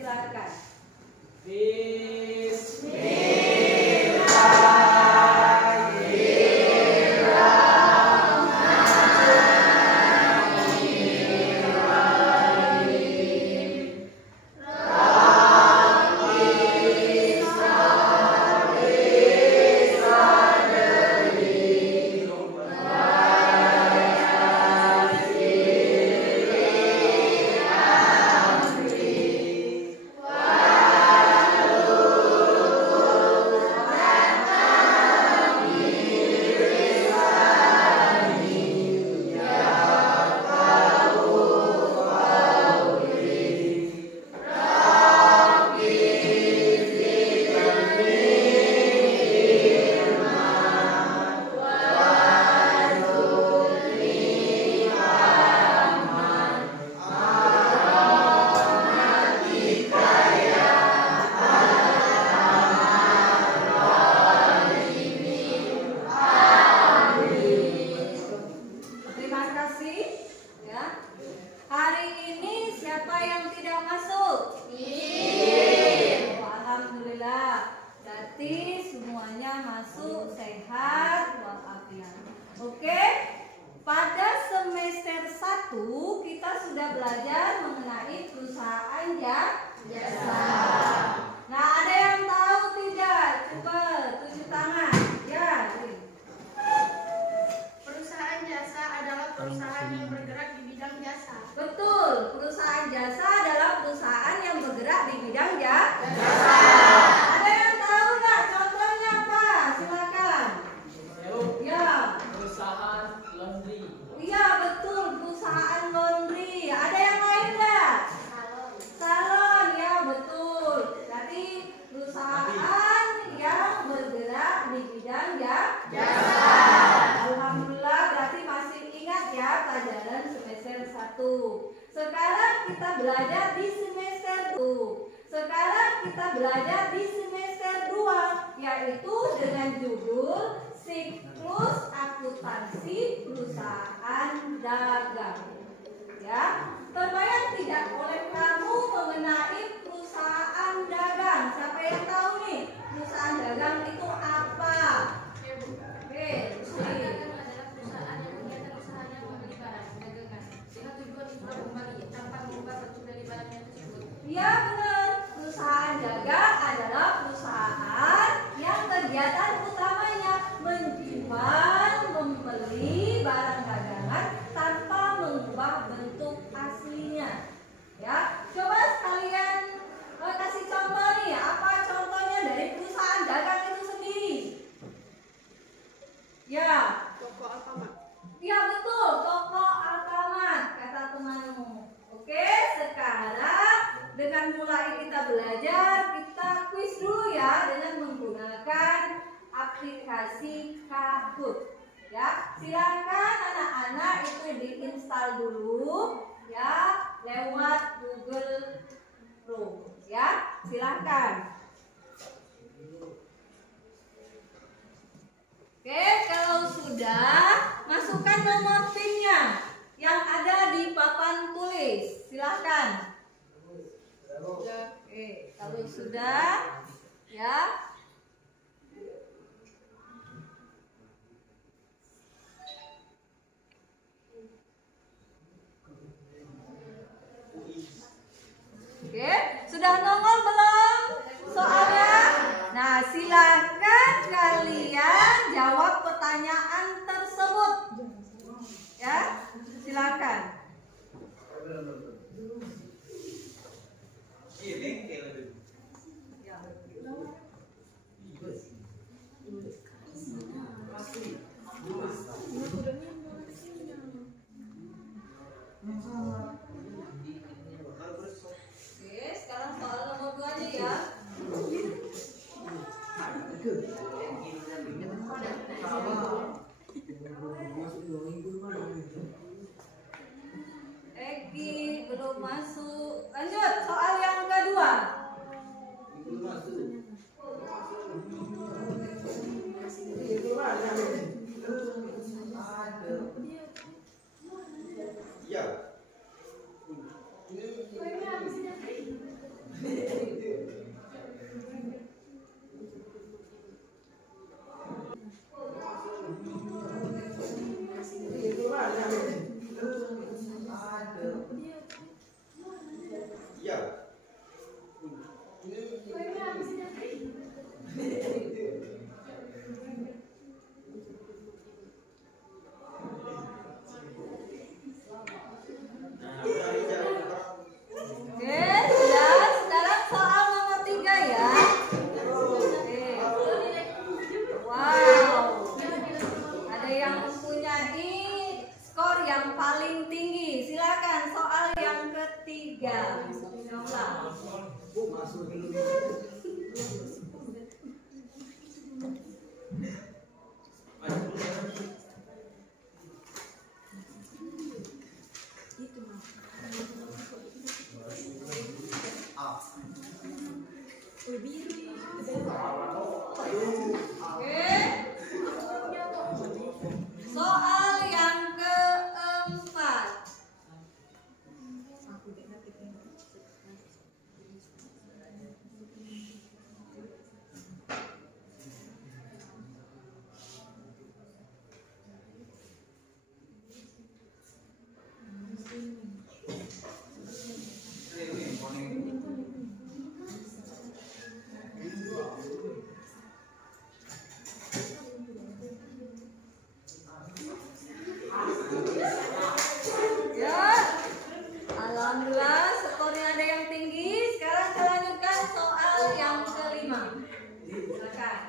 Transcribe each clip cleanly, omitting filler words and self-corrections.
Silakan. Oke, pada semester 1 kita sudah belajar mengenai perusahaan jasa. Nah, ada yang tahu tidak? Coba tunjuk tangan. Ya. Perusahaan jasa adalah perusahaan yang bergerak di bidang jasa. Betul, perusahaan jasa adalah perusahaan yang bergerak di bidang jasa. Ada yang tahu nggak contohnya apa? Silakan. Ya. Perusahaan laundry. Iya betul, perusahaan laundry. Ada yang lain nggak? Salon, ya betul. Berarti perusahaan yang bergerak di bidang jasa. Alhamdulillah, berarti masih ingat ya pelajaran semester 1. Sekarang kita belajar di semester 2. Sekarang kita belajar di semester 2, yaitu dengan judul siklus akuntansi perusahaan dagang. Ya, terbayang tidak oleh kamu mengenai perusahaan dagang? Siapa yang tahu nih perusahaan dagang itu apa? Oke, Dagang adalah perusahaan yang kegiatan usahanya membeli barang dagangan dengan tujuan dijual kembali tanpa mengubah bentuk dari barangnya tersebut. ya benar. Perusahaan dagang adalah perusahaan yang kegiatan utamanya menjual, membeli barang dagangan tanpa mengubah bentuk aslinya. Ya, coba sekalian kasih contoh nih, apa contohnya dari perusahaan dagang itu sendiri? Ya. Toko Alfamart. Ya betul, toko Alfamart kata temanmu. Oke, sekarang dengan mulai kita belajar, kita kuis dulu ya dengan menggunakan aplikasi Kahoot. Ya, silakan anak-anak itu diinstal dulu ya lewat Google Chrome. Ya, silakan. Oke, kalau sudah, masukkan nomor PIN-nya yang ada di papan tulis. Silakan. Oke, kalau sudah, ya. Oke, sudah nongol belum soalnya? Nah, silakan kalian jawab pertanyaan tersebut. Ya, silakan. Oke, sekarang soal nomor 2 nih ya. Soal yang keempat. Ya, alhamdulillah skornya ada yang tinggi. Sekarang kita lanjutkan soal yang kelima. Silakan.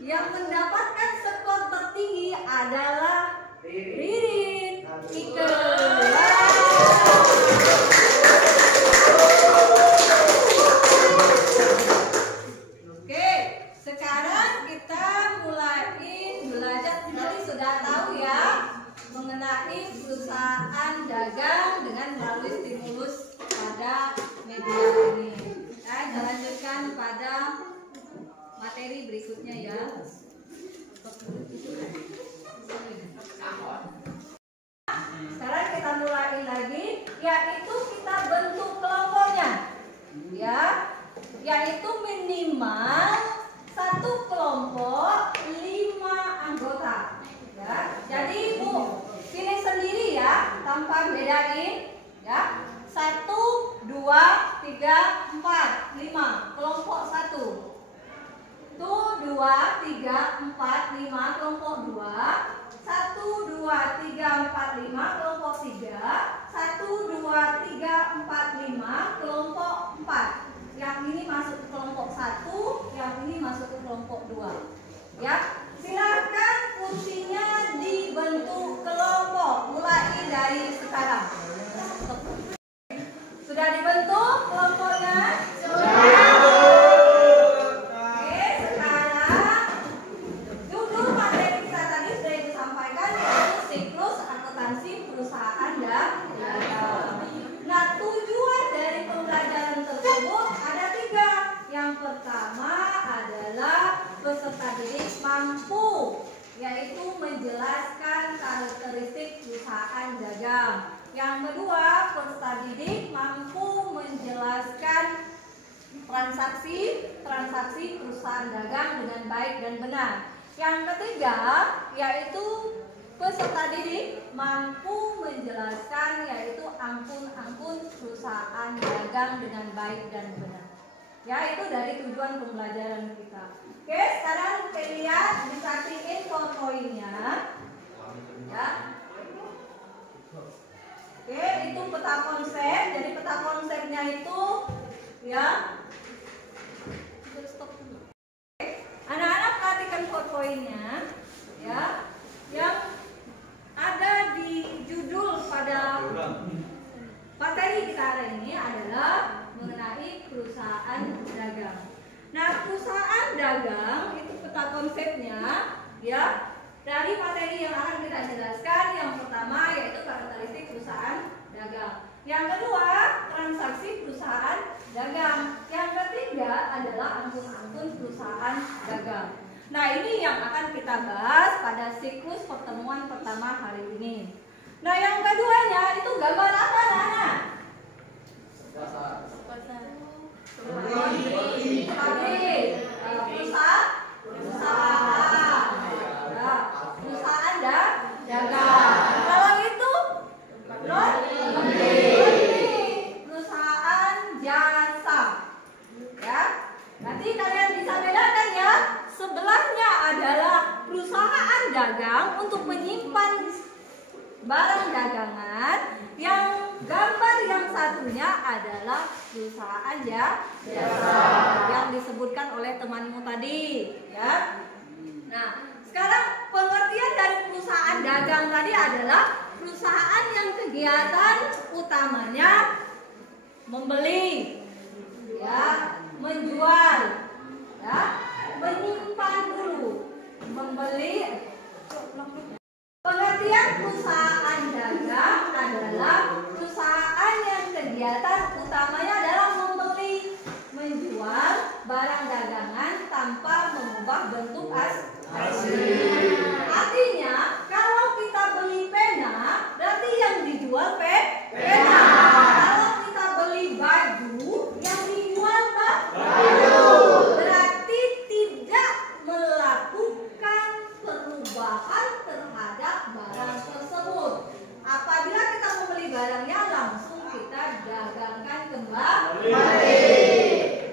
Yang mendapatkan skor tertinggi adalah Ririn Ike. Oke, sekarang kita mulai belajar. Tadi sudah tahu ya mengenai perusahaan dagang dengan melalui stimulus pada media ini. Kita lanjutkan pada materi berikutnya ya. Sekarang kita mulai lagi, yaitu kita bentuk kelompoknya, ya, yaitu minimal satu kelompok 5 anggota. Ya, jadi ibu pilih sendiri ya, tanpa bedain, ya. 1, 2, 3, 4, 5 kelompok 1. 1, 2, 3, 4, 5 kelompok 2. 1, 2, 3, 4, 5 kelompok 3. 1, 2, 3, 4, 5 kelompok 4. Yang ini masuk ke kelompok 1, yang ini masuk ke kelompok 2. Ya, silakan kursinya dibentuk kelompok mulai dari sekarang. Sudah dibentuk kelompoknya? Sudah. Peserta didik mampu, yaitu menjelaskan karakteristik perusahaan dagang. Yang kedua, peserta didik mampu menjelaskan transaksi perusahaan dagang dengan baik dan benar. Yang ketiga, yaitu peserta didik mampu menjelaskan yaitu angkun perusahaan dagang dengan baik dan benar. Ya, itu dari tujuan pembelajaran kita. Oke, sekarang kita lihat, disaksikan poin-poinnya. Ya. Oke, itu peta konsep. Jadi peta konsepnya itu, ya. Stop dulu. Anak-anak perhatikan poin-poinnya, ya. Yang ada di judul pada materi kita hari ini adalah mengenai perusahaan dagang. Nah, perusahaan dagang itu peta konsepnya, ya, dari materi yang akan kita jelaskan. Yang pertama yaitu karakteristik perusahaan dagang. Yang kedua, transaksi perusahaan dagang. Yang ketiga adalah angkun perusahaan dagang. Nah, ini yang akan kita bahas pada siklus pertemuan pertama hari ini. Nah, yang keduanya itu gambar apa, Nana? Perusahaan dagang. Kalau itu perusahaan adalah perusahaan jasa yang disebutkan oleh temanmu tadi, ya. Nah, sekarang pengertian dari perusahaan dagang tadi adalah perusahaan yang kegiatan utamanya membeli, ya, menjual, ya, menyimpan dulu, membeli. Pengertian perusahaan dagang adalah perusahaan yang kegiatan utamanya adalah membeli, menjual barang dagangan tanpa mengubah bentuk asli. Artinya, kalau kita beli pena, berarti yang dijual pena. Kalau kita beli baju, yang dijual baju. Berarti tidak melakukan perubahan terhadap barang tersebut. Apabila kita membeli barangnya, langsung kita dagangkan kembali.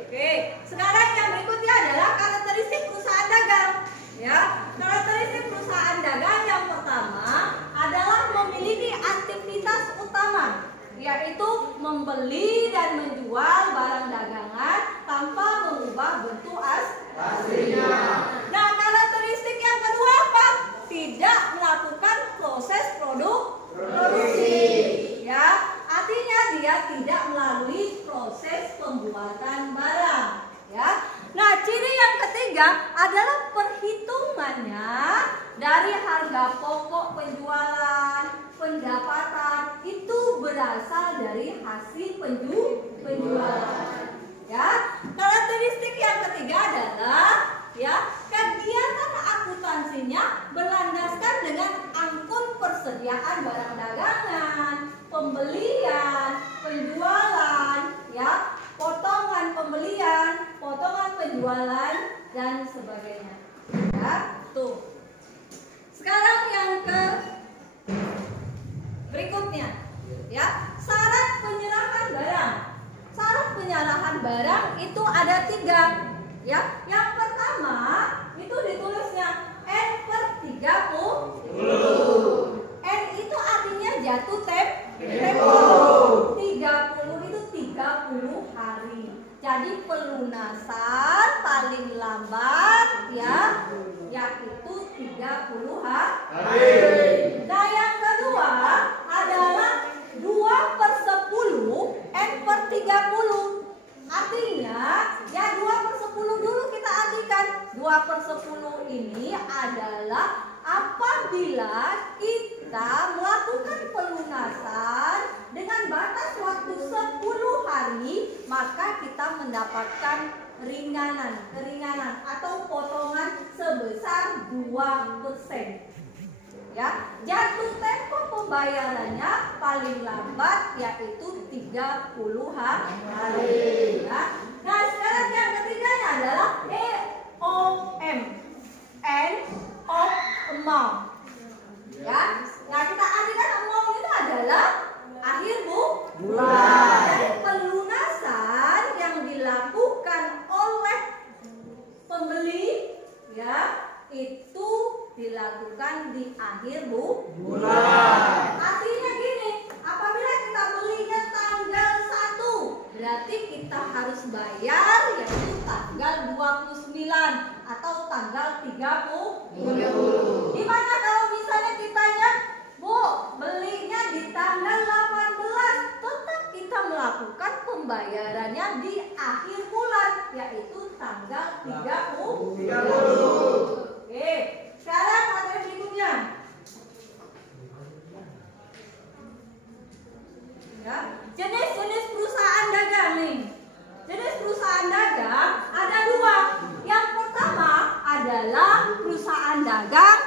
Oke, sekarang yang berikutnya adalah karakteristik perusahaan dagang. Ya, karakteristik perusahaan dagang yang pertama adalah memiliki aktivitas utama, yaitu membeli dan menjual barang dagangan tanpa mengubah bentuk aslinya. Nah, karakteristik yang kedua apa? Tidak melakukan proses produksi. Ya, artinya dia tidak melalui proses pembuatan barang. Ya. Nah, ciri yang ketiga adalah perhitungannya dari harga pokok penjualan, pendapatan itu berasal dari hasil penjualan. Ya, karakteristik yang ketiga adalah ya, kegiatan akuntansinya berlandaskan dengan angkut persediaan barang dagangan, pembelian, penjualan, ya, potongan pembelian, potongan penjualan dan sebagainya. Ya, tuh. Sekarang yang ke berikutnya, ya, syarat penyerahan barang. Syarat penyerahan barang itu ada 3. Ya, yang pertama itu ditulisnya N/30. N itu artinya jatuh tempo. 30 itu 30 hari. Jadi pelunasan paling lambat ya, yaitu 30 hari. Nah, yang kedua adalah 2/10 N/30. Artinya, ya 2/10 dulu kita artikan. 2/10 ini adalah apabila kita melakukan pelunasan dengan batas waktu 10 hari, maka kita mendapatkan keringanan atau potongan sebesar 2%. Ya, jatuh tempo pembayarannya paling lambat yaitu 30 hari. Ya. Nah, sekarang yang ketiganya adalah EOM, end of amount. Ya, nah kita artikan amount itu adalah akhir bulan. Jadi pelunasan yang dilakukan oleh pembeli, ya, itu dilakukan di akhir bulan. Artinya gini, apabila kita belinya tanggal 1, berarti kita harus bayar yaitu tanggal 29 atau tanggal 30. Gimana kalau misalnya kitanya, Bu, belinya di tanggal 18, tetap kita melakukan pembayarannya di akhir bulan yaitu tanggal 30. Oke, sekarang materi berikutnya. Ya, jenis-jenis perusahaan dagang nih. Jenis perusahaan dagang ada 2. Yang pertama adalah perusahaan dagang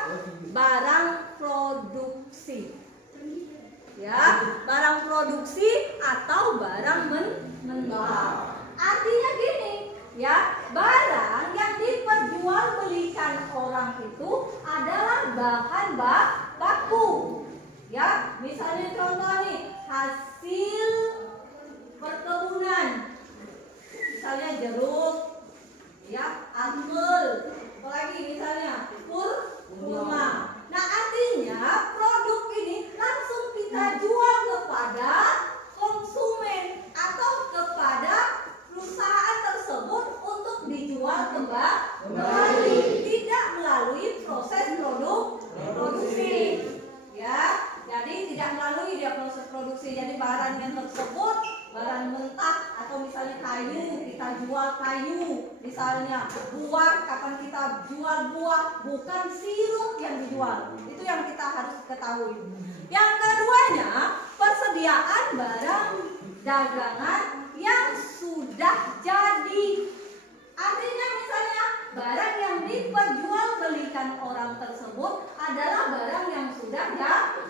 barang produksi. Ya, barang produksi atau barang mentah. Artinya gini, ya, barang yang diperjualbelikan orang itu adalah bahan baku. Ya, misalnya contoh nih, hasil perkebunan. Misalnya jeruk, ya, apel, apalagi misalnya kurma. Nah, artinya produk ini langsung kita jual kepada konsumen atau jual kayu, misalnya buah, kapan kita jual buah, bukan sirup yang dijual. Itu yang kita harus ketahui. Yang keduanya, persediaan barang dagangan yang sudah jadi. Artinya misalnya barang yang diperjualbelikan orang tersebut adalah barang yang sudah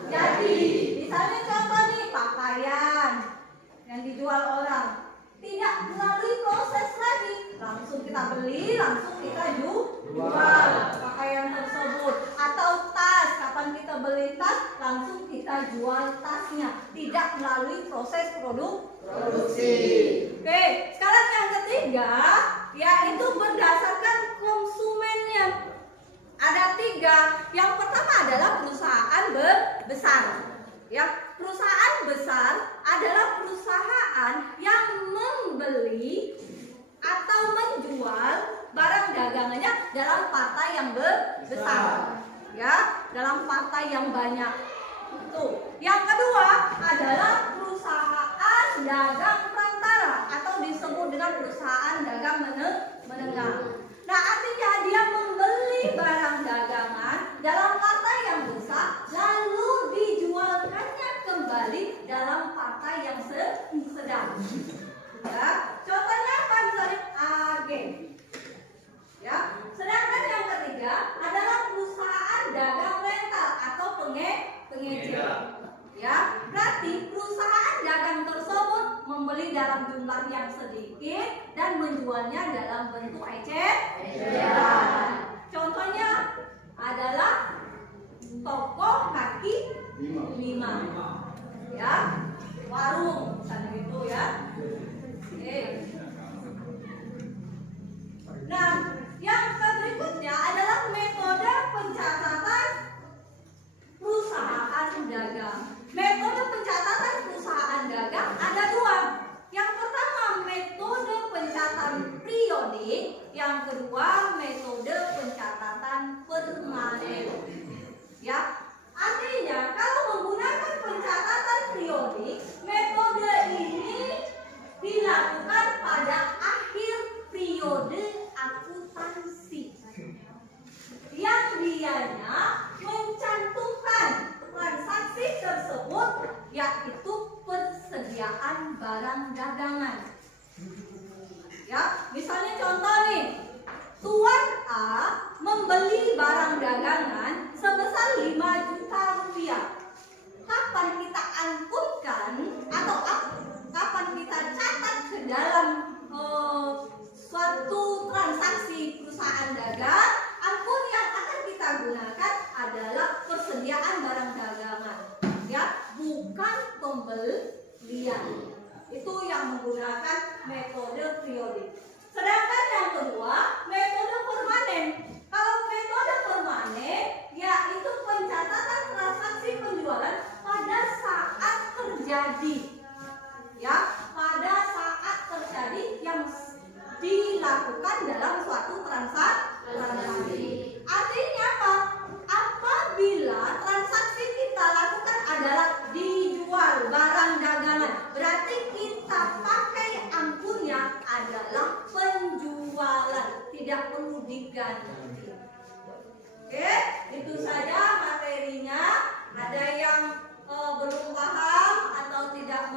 jadi. Misalnya contoh nih, pakaian yang dijual orang tidak melalui proses lagi, langsung kita beli, langsung kita jual pakaian tersebut. Atau tas, kapan kita beli tas, langsung kita jual tasnya, tidak melalui proses produksi. Oke, sekarang yang ketiga, yaitu berdasarkan konsumennya. Ada 3. Yang pertama adalah perusahaan besar. Ya, perusahaan besar adalah perusahaan yang membeli atau menjual barang dagangannya dalam partai yang besar. Ya, dalam partai yang banyak. Tuh. Yang kedua adalah perusahaan dagang perantara atau disebut dengan perusahaan dagang menengah. Nah, artinya dia membeli barang dagangan dalam partai yang besar, lalu dijualkannya kembali dalam partai yang sedang. Ya, contohnya apa? Misalnya agen. Ya, sedangkan yang ketiga adalah perusahaan dagang rental atau pengecek. Ya, berarti perusahaan dagang tersebut membeli dalam jumlah yang sedikit dan menjualnya dalam bentuk eceran. Contohnya adalah toko kaki lima. Ya, warung misalnya gitu ya. Oke. Nah, yang berikutnya adalah metode pencatatan perusahaan dagang. Metode pencatatan perusahaan dagang ada 2. Yang pertama metode pencatatan periodik, yang kedua metode pencatatan permanen. Ya, artinya kalau menggunakan pencatatan periodik, metode ini dilakukan pada akhir periode akuntansi, yang dianya mencantumkan transaksi tersebut, yaitu persediaan barang dagangan. Ya, misalnya contoh nih, Tuan A membeli barang dagangan sebesar 5 juta rupiah. Kapan kita angkutkan atau kapan kita catat ke dalam suatu transaksi perusahaan dagang, angkut yang akan kita gunakan adalah persediaan barang dagangan, ya, bukan pembelian. Itu yang menggunakan metode periodik. Sedangkan yang kedua, metode permanen. Kalau metode permanen, yaitu pencatatan transaksi penjualan pada saat terjadi, ya, pada saat terjadi yang dilakukan dalam suatu transaksi. Artinya apa? Apabila transaksi kita lakukan adalah dijual barang dagangan, berarti kita pakai angkunnya adalah penjualan, tidak perlu diganti. Oke, itu saja materinya. Ada yang belum paham atau tidak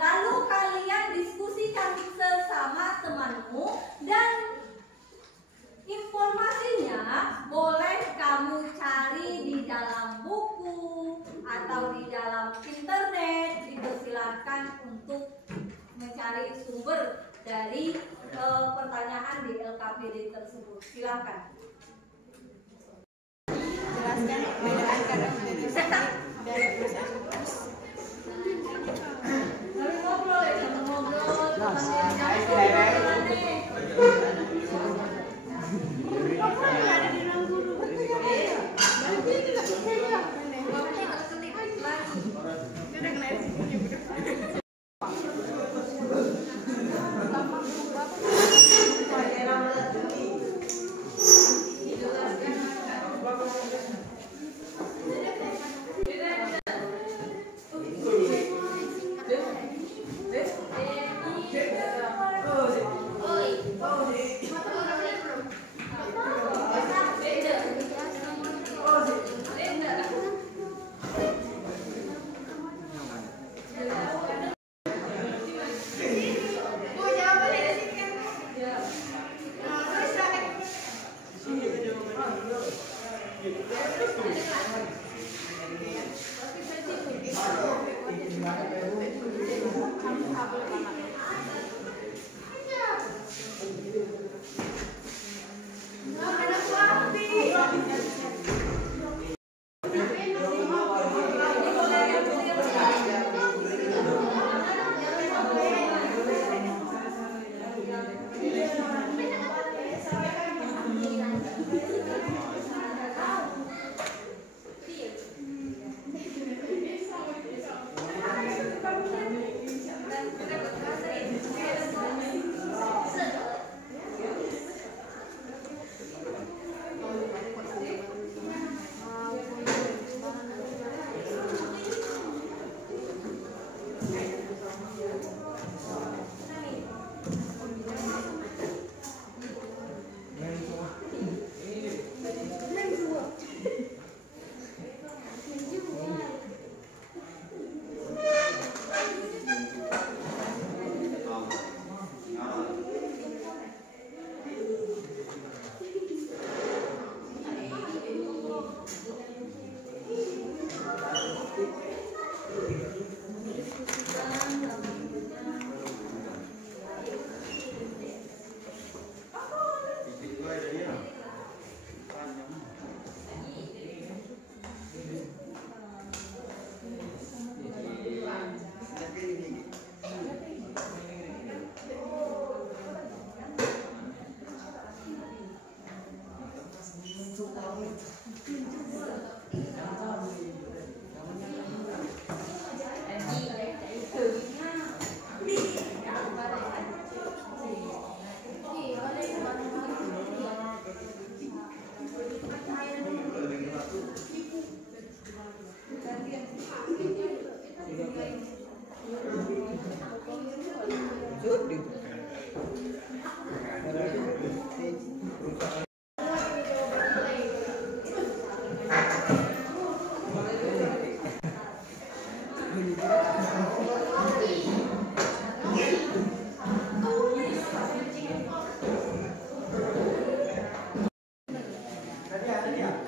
lalu kalian diskusikan sesama temanmu dan informasinya boleh kamu cari di dalam buku atau di dalam internet. Dipersilakan untuk mencari sumber dari pertanyaan di LKPD tersebut. Silakan. Jelaskan perbedaan karakteristik dari perusahaan bus. Lalu ngobrol ya, ngobrol.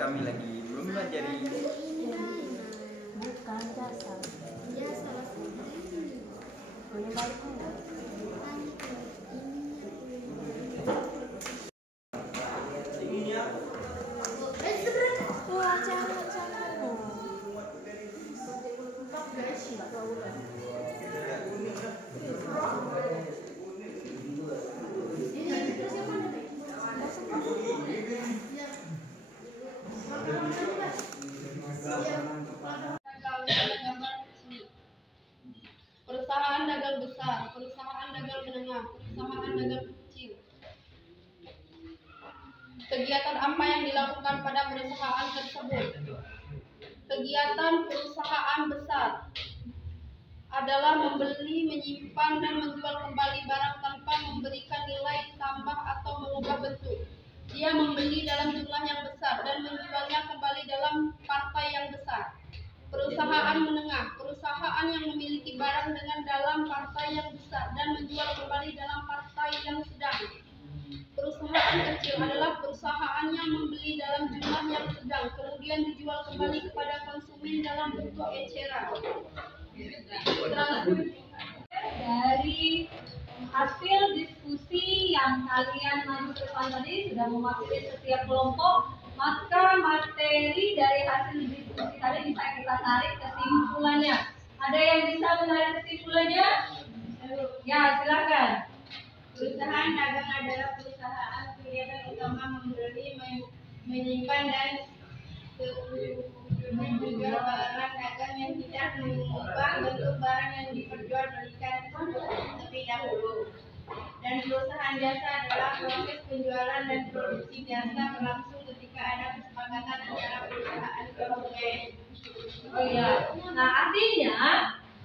Kami lagi belum belajar Bukan dasar. Ya salah satu. Wah, jangan. Perusahaan dagang besar, perusahaan dagang menengah, perusahaan dagang kecil. Kegiatan apa yang dilakukan pada perusahaan tersebut? Kegiatan perusahaan besar adalah membeli, menyimpan, dan menjual kembali barang tanpa memberikan nilai tambah atau mengubah bentuk. Dia membeli dalam jumlah yang besar dan menjualnya kembali dalam partai yang besar. Perusahaan menengah, perusahaan yang memiliki barang dengan dalam partai yang besar dan menjual kembali dalam partai yang sedang. Perusahaan kecil adalah perusahaan yang membeli dalam jumlah yang sedang, kemudian dijual kembali kepada konsumen dalam bentuk eceran. Dari hasil diskusi yang kalian lakukan tadi sudah mewakili setiap kelompok, maka materi dari hasil diskusi tadi bisa kita tarik kesimpulannya. Ada yang bisa menarik kesimpulannya? Ya, silakan. Perusahaan dagang adalah perusahaan kegiatan utama membeli, menyimpan dan menjual barang dagang yang tidak mengubah bentuk barang yang diperjualbelikan terlebih dahulu. Dan perusahaan jasa adalah proses penjualan dan produksi jasa berlangsung ketika ada kesepakatan antara perusahaan konsumen. Oh iya. Nah, artinya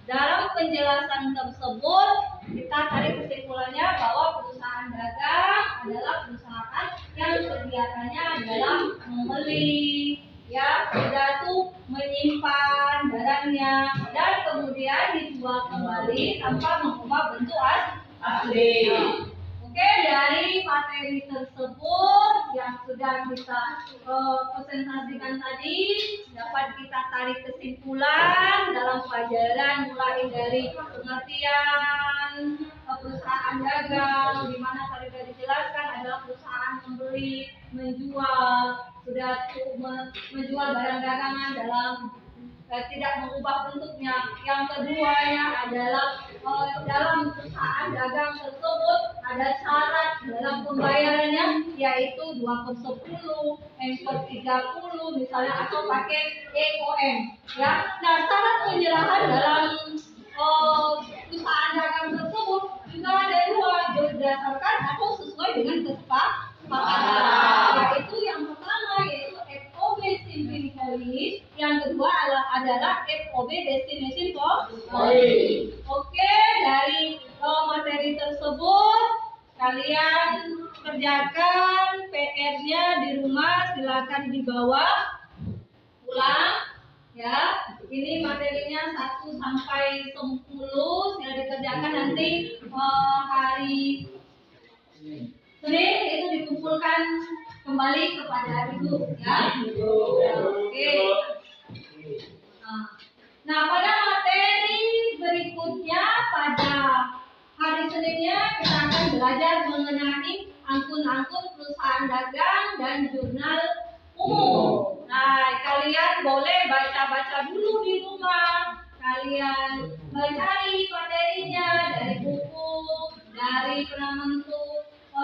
dalam penjelasan tersebut kita tarik kesimpulannya bahwa perusahaan dagang adalah perusahaan yang kegiatannya adalah membeli, ya, yaitu menyimpan barangnya dan kemudian dijual kembali tanpa mengubah bentuk asli. Oke, dari materi tersebut yang sudah kita presentasikan tadi, dapat kita tarik kesimpulan dalam pelajaran mulai dari pengertian perusahaan dagang, di mana tadi sudah dijelaskan adalah perusahaan membeli, menjual, sudah menjual barang dagangan dalam tidak mengubah bentuknya. Yang keduanya adalah dalam perusahaan dagang tersebut ada syarat dalam pembayarannya, yaitu 2/10, M/30 misalnya, atau pakai EOM, ya. Nah, syarat penyerahan dalam perusahaan dagang tersebut juga ada dua, berdasarkan atau sesuai dengan kesepakatan, yaitu yang pertama yaitu FOB Simping Police, yang kedua adalah FOB Destination Police. Oke, dari materi tersebut kalian kerjakan PR-nya di rumah, silakan dibawa pulang, ya. Ini materinya 1 sampai 10, sudah dikerjakan nanti hari Senin itu dikumpulkan kembali kepada ibu, ya. Oke. Nah, pada materi berikutnya pada hari Seninnya kita akan belajar mengenai angkun-angkun perusahaan dagang dan jurnal umum. Nah, kalian boleh baca-baca dulu di rumah. Kalian mencari materinya dari buku, dari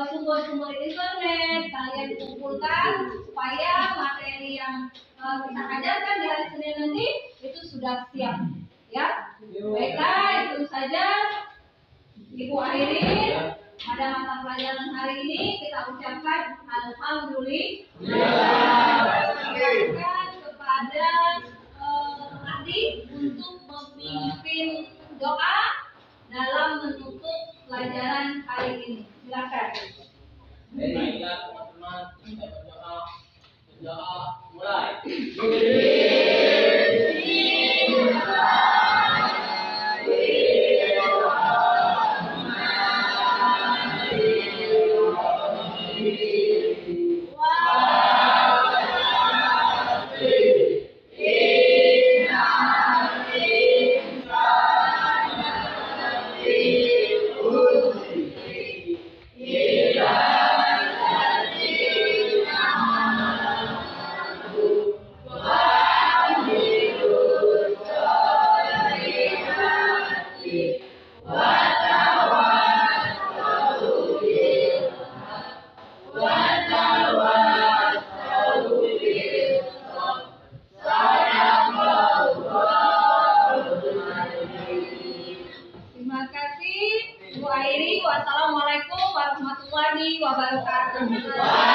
sumber-sumber internet. Kalian kumpulkan supaya materi yang kita ajarkan di hari Senin nanti itu sudah siap, ya. Baiklah, itu saja Ibu akhirin pada mata pelajaran hari ini. Kita ucapkan alhamdulillah. Kepada adik untuk memimpin doa dalam menutup pelajaran hari ini. Silakan. Baiklah teman-teman, kita berdoa. Berdoa mulai. Terima kasih Bu Airi. Wassalamualaikum warahmatullahi wabarakatuh.